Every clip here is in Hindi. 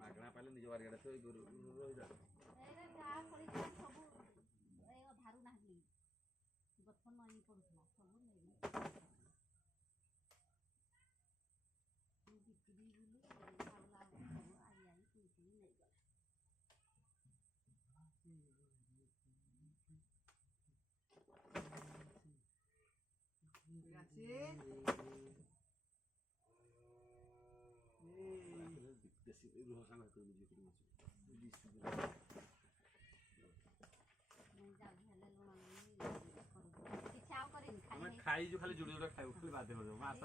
ମାଗଣା ପାଇଲେ ନିଜ ବାରିଆଡେ ତ ରହିଲା ଗଛ ନଈ ପଡୁଥିଲା ସବୁ ନେଇ ବିକ୍ରି ବୁଲି ଖାଉଲା ସବୁ ଆଇ ଆଇ ପିଇକି ନେଇଗଲା ଖାଇ ଯୋଉ ଖାଲି ଯୋଡେ ଯୋଡେ ଖାଇବୁ ଖାଲି ବାଧ୍ୟ କରିବ ମାଛ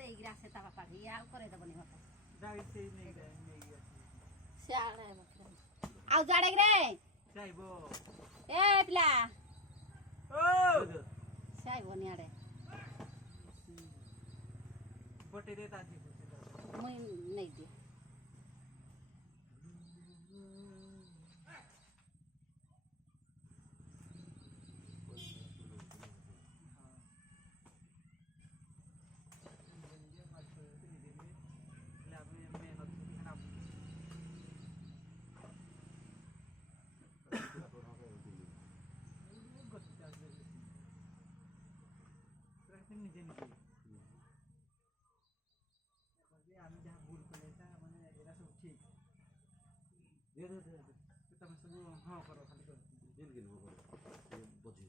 ଦେଇକି ଆସେ ତା ବାପା ଆଉ କରେଇଦବନି ମତେ ଆଉ ଜାଡେ ରେ ଏ ପିଲା ସାଇବନି ଆଡେ ମୁଇଁ ନେଇଦିଏ নিজে নিজে আমি যা ভুল কলে মানে এরা সব ঠিক তুমি সব হ্যাঁ করো খালি করো দিন দিন বুঝি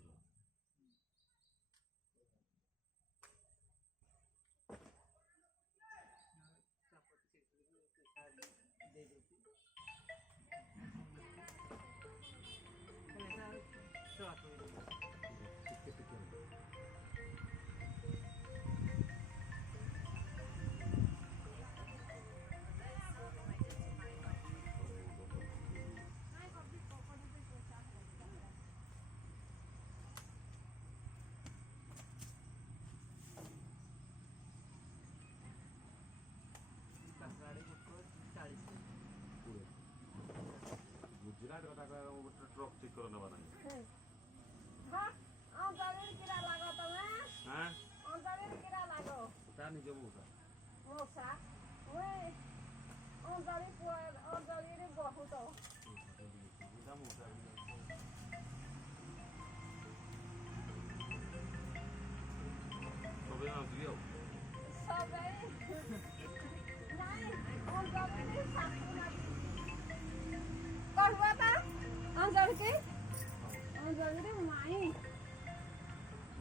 गुजरात का ट्रक चेक करो नवा नहीं हां अंदर किरा लागो तमे हां अंदर किरा लागो ता नि जो मोसा ओए अंदर रे बहुत दा मोसा सबे ना दियो सबे नहीं अंदर रे सासु ना कौन हुआ था अंजलि के अंजलि रे माई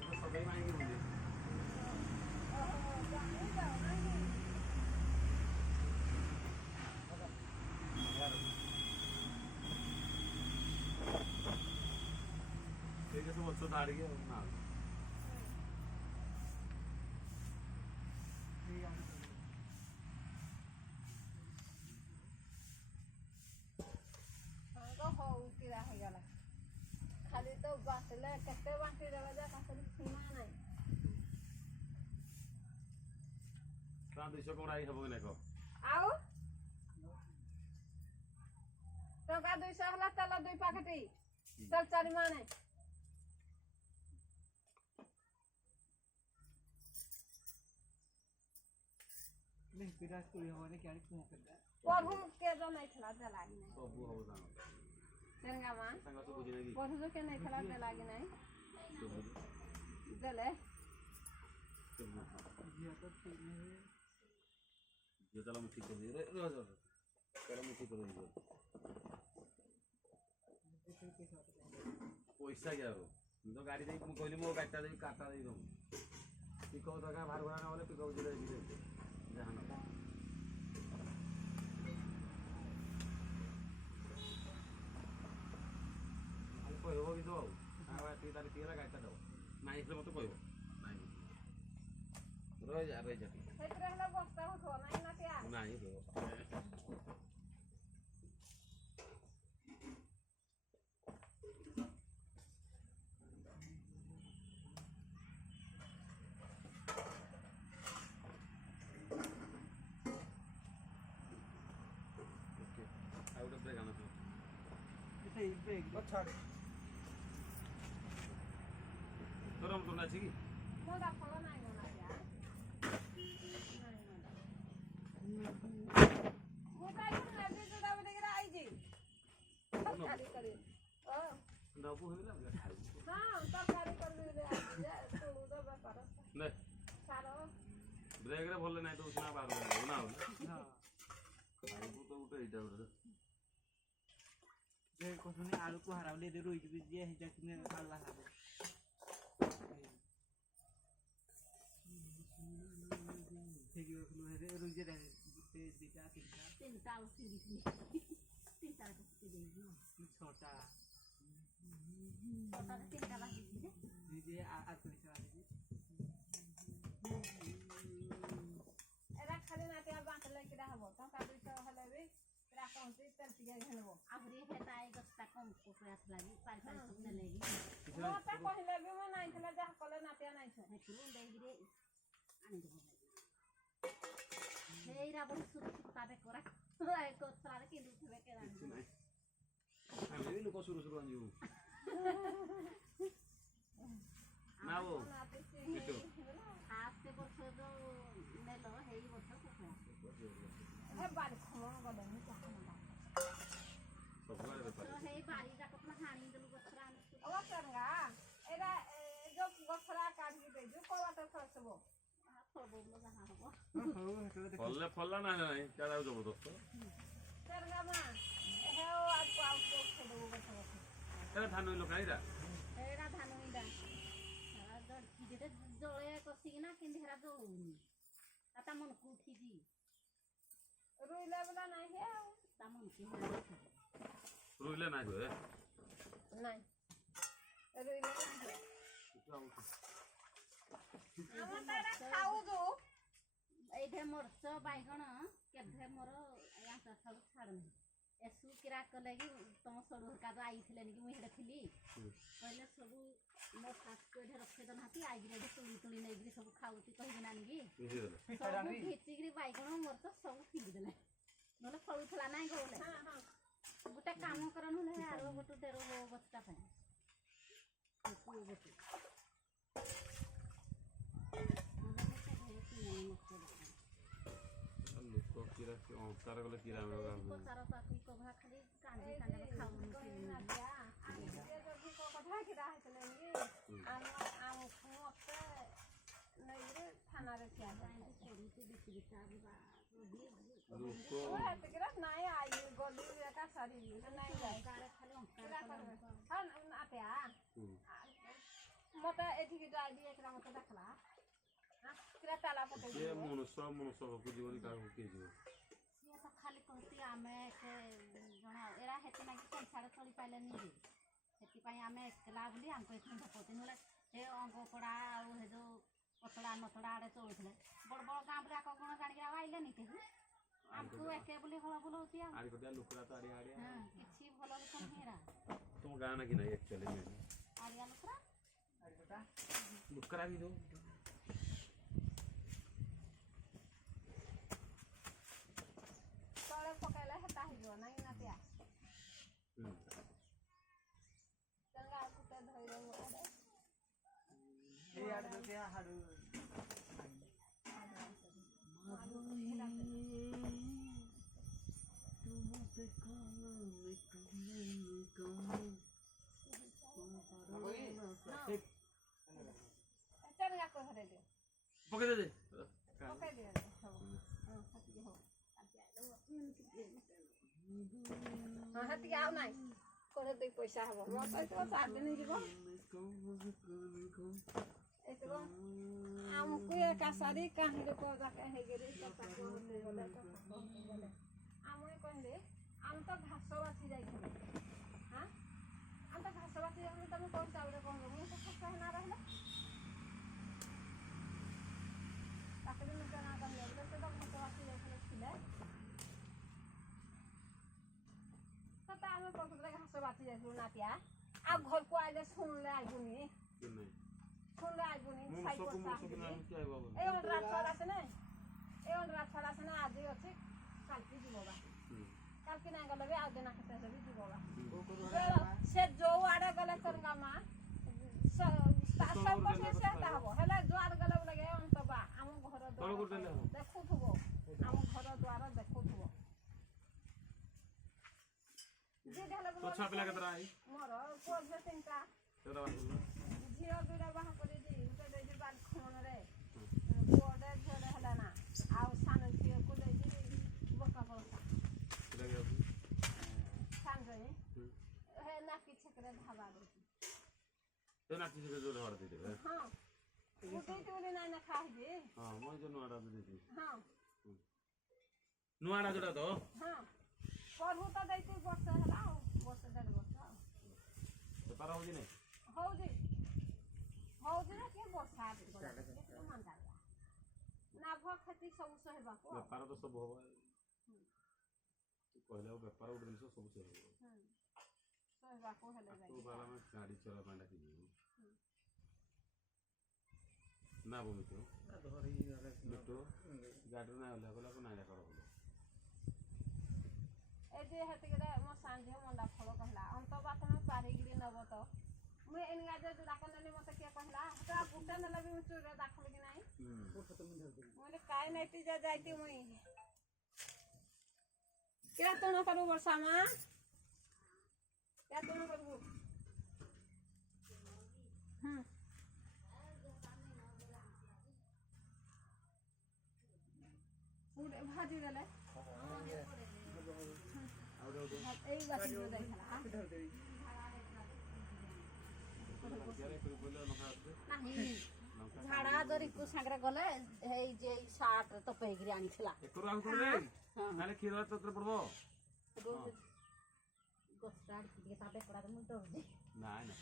तो सबै माई के हुँदै जाने जाऊ नहीं ठीक है सब अच्छो दाड़ी के ना खाली तो बाटले कते बाटी देबे जा खाली सीमा नहीं का 200 कोराई हबो ने को आउ तो का 200 हला तला 2 पैकेट चल चारी माने नहीं पिरास तो होने क्या नहीं करता प्रभु के जो नहीं खला दे लागी नहीं सब हो जानो तेरंगा मां संग तो बुझी नहीं प्रभु के नहीं खला दे लागी नहीं दले ये तो ठीक नहीं ये चलो मैं ठीक कर दे रे रो चलो मैं ठीक कर दे पैसा क्या रो तो गाड़ी दे मैं कहली मो गाड़ीटा दे काटा दे दो पिकअप जगह भार भरा ना वाले पिकअप दे दे जहां ना କହିବ କିନ୍ତୁ ଆଉ ଆଉ ଏତିକି ତାରିଖ ହେଲା ଗାଡ଼ିଟା ଦେବ ନାହିଁ ହେଲେ ମୋତେ କହିବ ନାହିଁ ରହିଯା ସେଥିରେ ହେଲେ ବସ୍ତା ହେଉଥିବ ନାହିଁ ନା ନାହିଁ ଦେବ ଛାଡେ ଗରମ ତ ନାଛି କି ମୋଟା ଫଳ ନାହିଁ ଗଲା ଯା ମୁଁ କାଇଁ ନେବି ଯୋଉଟା ବୋଲିକିରି ଆଇଛି ତରକାରୀ କରି ନବୁ ହେଇଲା ଖାଇବୁ ହଁ ତରକାରୀ କରିବି ଆଇଛି ଯେ ତୁ ତ ବେପାର ନେ ସାର ବ୍ରେକ୍ ରେ ଭଲ ନାହିଁ ତ ଉଷୁନା ବାହାର କରିବ ନା ହଁ ଖାଇବୁ ତ ଗୋଟେ ଏଇଟା ଗୋଟେ ଯେ କହୁନି ଆଳୁକୁ ହାରାଉଲି ଦେ ରୋଇକି ବି ଯେ ହେଇଯା କିନେ ଆଳୁ ହାରାଉ ଠିକ ରଖିଲୁ ହେରେ ରୋଇजे ରେ ଗୋଟେ ଦିଟା ତିନିଟା ତିନିଟା ଉଠିଲି ତିନିଟା ଉଠି ଦେଇଛି ଛଅଟା ଛଅଟାରେ ତିନିଟା ବାଜିଛି ଯେ ନିଜେ ଆତୁଳିଶା ଆସିଛି ଏରା ଖାଲି ନାଟିଆ ବାଣ୍ଟିଲେ କିରା ହବ ଟଙ୍କା 200 ହେଲେ ବି ଏରା କହନ୍ତି ତେଲ ଟିକେ ଘିନବ ଆହୁରି ହେଟା ଏଇ ଗଛଟା କମ କୁକୁଡ଼ା ଥିଲା ବି ପାରି ପାରି ସବୁ ନେଲେ କି ମତେ କହିଲେ ବି ମୁଁ ନାଇଁଥିଲେ ଯାହା କଲେ ନାଟିଆ ନାଇଁଛ ହେଥିରୁ ଦେଇକିରି ଆଣିଦେବ ହେଇରା ବଢ଼ି ସୁରକ୍ଷିତାରେ କରା ଗଛରାରେ କିନ୍ଦୁଥିବେ କେଜାଣି ଆମେ ବି ଲୋକ ସୁରୁ ସୁରୁ ଆଣିବୁ ନା ବୋ ଏଠୁ ଆସ୍ତେ ବର୍ଷ ଯୋଉ ନେଲ ହେଇ ବର୍ଷ କୁକୁଡ଼ା ବାରି ଖମଣ ଗଲେନି ସବୁଆଡେ ବେପାର ହେଇ ବାରି ଯାକ ପୁରା ହାଣି ଦେଲୁ ଗଛରା ଅବସରଙ୍ଗା ଏରା ଯୋଉ ଗଛରା କାଢିକି ଦେଇଛୁ କୋଉ ବାଟ ସବୁ ଯାହା ହବ ଫଲଲେ ଫଲଲା ନା ନାହିଁ ଚାଲ ଆଉ ଜବରଦସ୍ତ सरगा मा हेओ आपको आउटको खेदो गछ गछ ଏଟା ଧାନ ଇଲୋ କାଇରା एडा धान इडा सारा दड़की जेते जळे कसिना किंदी हेरा जळुनी ता मन को उठीजी रुइला बला नाही हे ता मन की रुइले नाही होय नाही रुइला नाही हम तारा खाऊ दो एठे मरच बाइगण केभे मोर या सब छाड़ नहीं एसु किरा कले कि तुम सडु का तो आई थिले कि मुई हेडे थिली कहले सब मो सास को एठे रखे दन हाती आई गिरे तुली तुली नै गिरी सब खाउती कहि ना निगी सब खिची गिरी बाइगण मरच सब फिंगी देले नले फळु थला नाही गले हां हां गोटे काम करन ले आरो गोटु तेरो बच्चा पे को गोटु लोक किरा अंसार गले किरा में सारा पाती को भा खाली कांदी कांदे खाउनी ना दिया आनी जे जो को कथा किरा हेतले नि आम मते नै रे थाना रे क्या जाई छोड़ी से बिची बिचा बा लोक ओए किरा नाही आई गली का सारी नाही जाय कारे खाली अंकार हां आत्या मते एठी की जाई दिए किरा मते देखला किरा ताला पटे ये मनुष्य को जीवन का के जीव ये तो खाली कहती आमे के जणा एरा हेति ना कि छाड़ चली पाइले नि जे हेति पई आमे एकला बुली हमको एखन धपति नले हे अंग पड़ा आ हे जो पतड़ा नतड़ा आड़े चलुथले बड़ बड़ गाम रे को कोन जानि के आइले नि केहु हमको एके बुली हळ बुलौती आ आड़ी कटिया लुकरा तो आड़ी आड़ी हां किछि भलो कम हेरा तुम गाना की नहीं एक्चुअली में आड़िया लुकरा ଆରେ କଥା लुकरा भी दो तळे पकायला हेता हिजो नाही ना त्या चंगा कुटे धइरो मोरे ଏ ଆଡେ ଯଦି ହାଡୁ चंगा को हरे दे पके दे पकाय दे हो हां हाथी हो हां हाथी आउ नाही करे दे पैसा हबो मत तो 4 दिन जीवो एतगो हमको एका सारी काहे रे को जाके हे गेले कपा को ले गले तो आमे कहले हम तो घास बासी जाइछले हां हम तो घास बासी जाइछले तमे कोन चावरे कहलो मु तो खस्ता ना रहले ताकले न जना कहले तो घास बासी जाइछले छिले तो आमे पकड़ले घास बासी जाइछलु नाटिया आ घर को आइले सुनले आइबुनी नहीं सुनले आइबुनी साई क्या ए ओन रात छड़ा से नै ए ओन रात छड़ा से ना आज अछि काल की जीवबा काल की ना गले आ देना खते भी जीवबा से जो आड़े गले करगा मा सब बसे से हबो हेले जो आड़े गले लगे अंत बा आम घर तळ गुड देले हो देखुथबो आम घर द्वार देखुथबो जे ढाले तो छा पिला केतरा आई मोर पुଅ ଝିଅ ତିନିଟା केतरा बात ଝିଅ ଦୁଇଟା ବାହା କରିଛି ଗୋଟେ ଦେଇଛି ବାଲଖଣରେ ପୁଅଟେ ଝିଅଟେ ହେଲା ନା ଆଉ ସାନ ଝିଅକୁ ଦେଇଛି ବକା ବଳକା केतरा गया ସାନ ହେ ନାକି ଛକରେ ଧାବା ଦେଇଛି तो नाची से जो धड़ दे दे ହଁ ଉଠେଇଛି ବୋଲି ନାଇଁ ନା ଖାଇଛି हां মই जो नुआडा दे दे ହଁ नुआडा जोडा तो ହଁ ପଢୁ ତ ଦେଇଛି ବର୍ଷ ହେଲା ଆଉ ବର୍ଷ 1.5 ବର୍ଷ ଆଉ बेपार हो जी नहीं ହଉଛି ନା କିଏ ବର୍ଷା କେତେ ମାନ୍ଦାଳିଆ ଲାଭ କ୍ଷତି ସବୁ ସହିବାକୁ बेपार तो सब होबा कहले बेपार उठ दिनस सब से होबा ସହିବାକୁ ହେଲେ तो बाला में गाड़ी चला पांडा की ना वो मिटो ଧରି ଗଲେ मिटो गाड़ी ना होला बोला को नाइरा करो बोलो ଏ ଯେ ହେତିକିରେ ମୋ ସାଞ୍ଝ ମଣ୍ଡା ଫଳ କହିଲା ଅନ୍ତ ବାତନ ପାରିକିରି ନବ ତ ମୁଁ ଏଇନି ଗାଜେ ଦୁଡାକ ନେଲି ମତେ କିଏ କହିଲା ତ ଗୁଟେ ନେଲେ ବି ମୁଁ ଚୁରେ ଦାଖଲି କି ନାହିଁ ମୁଁ କାଇ ନାଇତି ଯା ଯାଇତି ମୁଇଁ କିରା ତୁଣ କରୁ ବର୍ଷା ମା କିରା ତୁଣ କରୁ ପୁଡେ ଭାଜି ଦେଲେ ଏଇ ବାସି ଯାଇଥିଲା ନାହିଁ ଝାଡ଼ା ଧରିକୁ ସାଙ୍ଗରେ ଗଲେ ହେଇ ଯେ ସାର୍ଟ ତପେଇକିରି ଆଣିଥିଲା एकरो आउ कर रे नाले खीरा तत्र पड़बो ଗଛଟା ଟିକେ ତା ବେକଡ଼ାରେ ମୁଁ ଡରୁଛି ना ना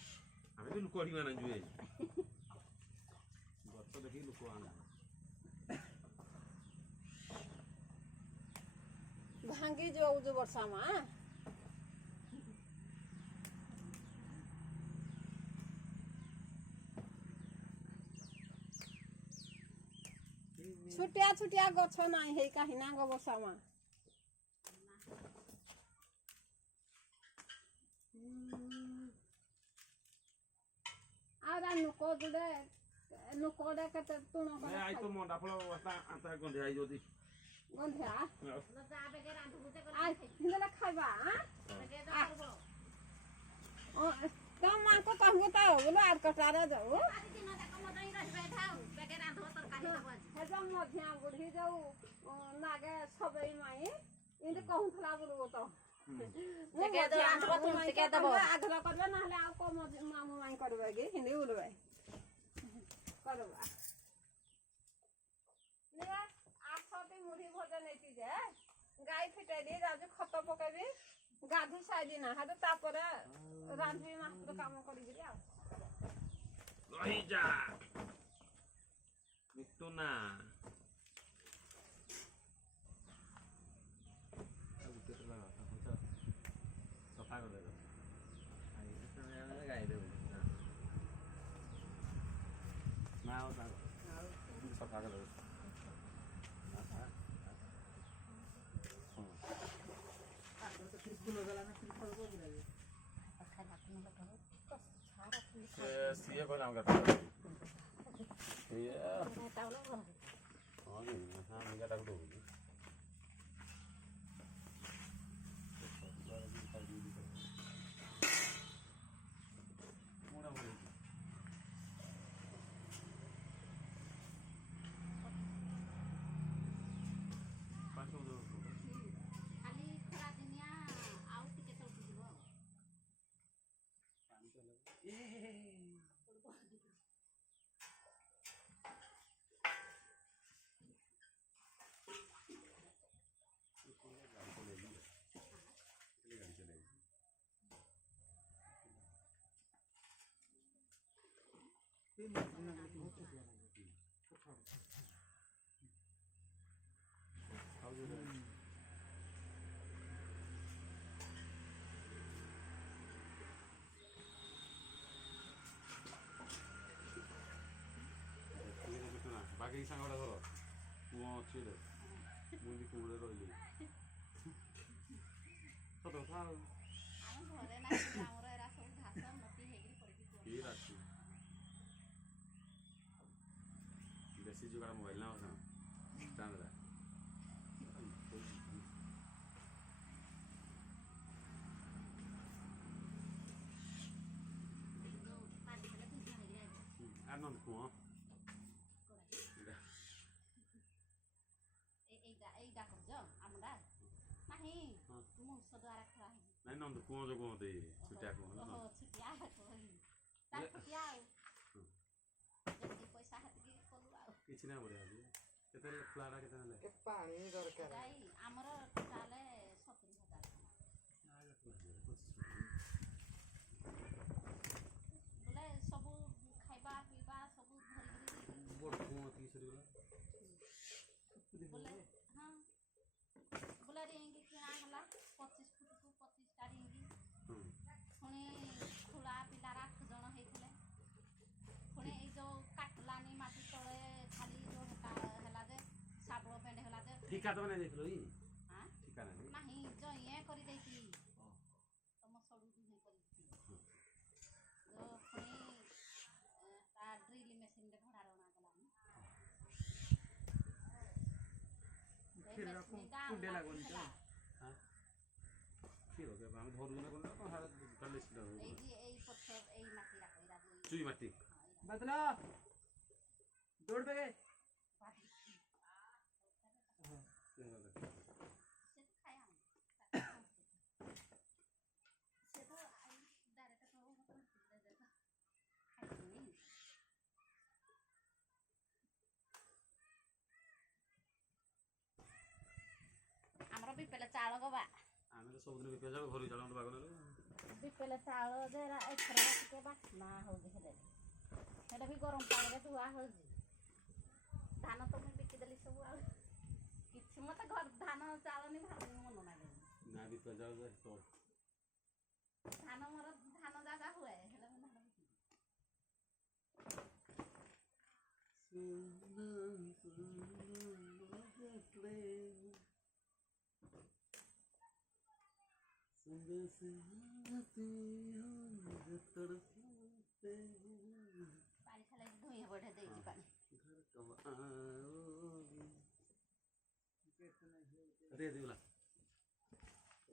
हमें भी लुकोड़ी माना जुए गत देखि लुको आना ଭାଙ୍ଗି ଯାଉଛି ବର୍ଷା ମା ଛୋଟିଆ ଛୋଟିଆ ଗଛ ନାହିଁ ହେଇ କାହିଁ ନା ଗো ବର୍ଷା ମା ଆଉ ନୁକ ଯୋଡ଼େ ନୁକଟା କେତେ ତୁଣ मैं आई तो मोंडा फल वाता आता गंधे आई जोदी ଗନ୍ଧିଆ ଯା ବେগে ରାନ୍ଧୁତେ ଆଇ ହିନ୍ଦା ଖାଇବା ବେगे ଦରବ ତମ ମାଙ୍କୁ କହିବୁ ତ ବୋलो ଆର କଟାରେ ଯାଉ ଆଜି ଦିନ ଯାକ ମଜାଇ ରହିବେ ଥାଉ ବେगे ରାନ୍ଧବ ତରକାରୀ ଦବ ଆଜି ହେଜ ମଝିଆ ବୁଢୀ ଯାଉ ନାଗେ ସବେଇ ମାଇ ଏମିତି କହୁଥିଲା ବୋଲୁ ତ ବେगे ରାନ୍ଧବ ତୁମ ଟିକେ ଦବ ଆଗ୍ରହ କରିବେ ନହେଲେ ଆଉ କୋଉ ମାମୁ ମାଇ କରିବେ କି ହିନ୍ଦୀ ବୋଲବେ କରିବା ଆଠଟି ମୁଢି ଭଜା ନେଇଛି ଯେ ଗାଈ ଫିଟେଇ ଦେଇ ଯାଉଛି ଖତ ପକେଇବି ଗାଧି ସାଇଲି ନା ହେଠୁ ତାପରେ ରାନ୍ଧିବି ମାତ୍ର କାମ କରିକିରି ଆଉ रही जा मिटू ना अब कितना लगा था सफा कर देगा आई इसमें गाय दे ना होता सफा कर देगा सीए को नाम करता है ये हां नहीं हां मेरा डाल दो मोड़ा मोड़ी पांचों दो ଖାଲି ଖରା ଦିନିଆ ଆଉ ଟିକେ ତଳକୁ ଯିବ पानी चला बाकी सांगड़ा घर पुआ अच्छी रे मुझे कुड़े रही सत कथा ଆମ ଘରେ ନାହିଁ ଆମର ଏରା ସବୁ ଆନନ୍ଦ କୁହ এইটা করছ আমরা নাহি ହଁ। মুখ দ্বারা খেলা ନାଇଁ ନନ୍ଦ କୁହ ଯୋଉ କୁହନ୍ତି ଛୁଟିଆ କୁହ ଓହୋ ଛୁଟିଆ କହି ତାର ଛୁଟିଆ ଆଉ ଯେତିକି ପଇସା ହେତିକି କଲୁ ଆଉ କିଛି ନାହିଁ ବଢ଼ିଆ ଅଛି କେତେ ଫ୍ଲାଟା କେତେ ନେଲେ ଏ ପାଣି ଦରକାର ଯାଇ ଆମର ଟୋଟାଲେ 70,000 ବୋଲେ ସବୁ ଖାଇବା ପିଇବା ସବୁ ଧରିକିରି ବଡ଼ କୁହ ଟିକେ ସରିଗଲା ବୋଲେ ହଁ ବୋଲେ ରିଙ୍ଗି କିଣା ହେଲା 25 ଫୁଟକୁ 25ଟା ରିଙ୍ଗି ହୁଁ ପୁଣି ଖୁଳା ପିଲାର 8 ଜଣ ହେଇଥିଲେ ପୁଣି ଏଇ ଯୋଉ କାଟଲାନି ମାଟି ତଳେ ଖାଲି ଯୋଉ ହେଲା ଯେ ଶାବଳ ପେଣ୍ଡ ହେଲା ଯେ ଠିକା ତମେ ନାଇଁ ଦେଖିଲ କି ଆଁ ଠିକା ନାହିଁ ନାହିଁ ଯୋଉ ଇଏ କରିଦେଇଛି ତମ ସଡ଼ୁ ଦୁହେଁ କରିଛି ଯୋଉ ପୁଣି ତା ଡ୍ରିଲ୍ ମେସିନ୍ରେ ଭଡ଼ାରେ ଅଣାଗଲାନି କୁଣ୍ଡେ ଲାଗୁନି ତ ଠିକ ଅଛି ଆମେ ଧରୁଛୁ ନା କ'ଣ କାଲି ସେଟା ଏଇ ପଛ ଏଇ ମାଟି ରାଖ ଚୁଇ ମାଟି बदला दौड़ पे गए ସେ ତ ଖାଇବା ସେ ତ ଡାଇରେକ୍ଟ ଖାଇନି ଆମର ବିପେଲେ ଚାଉଳ ଗବା ଆମେ ତ ସବୁଦିନ ବିକା ଯାଉ ଘରକୁ ଚାଲ ବାଗ ନେଲୁ ବିପେଲେ ଚାଉଳ ଯେ ଏଥର ଟିକେ ବାସ୍ନା ହଉଛି ହେଲେ ସେଇଟା ବି ଗରମ ପାଣିରେ ଧୁଆ ହଉଛି ଧାନ ତ ମୁଁ ବିକିଦେଲି ସବୁ ଆଉ କିଛି ମତେ ଘର ଧାନ ଚାଉଳନି ଭାବି ମନ ଲାଗେନି ନା ବିକା ଯାଉ ତ ଧାନ ମୋର ଧାନ ଜାଗା ହୁଏ ହେଲେ ମୁଁ ଧାନ ବିକିବି ପାଣି ଖାଲେ ଧୁଇଁ ବଢ଼େ ଦେଇଛି ପାଣି दे दिला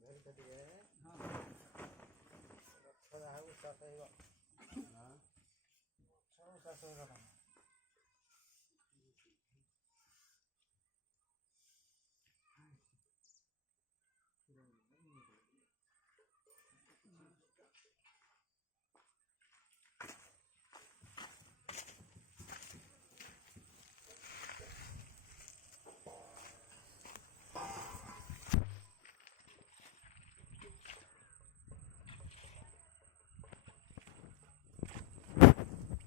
घर का दिया है हाँ अच्छा है वो साथ है वो अच्छा वो साथ है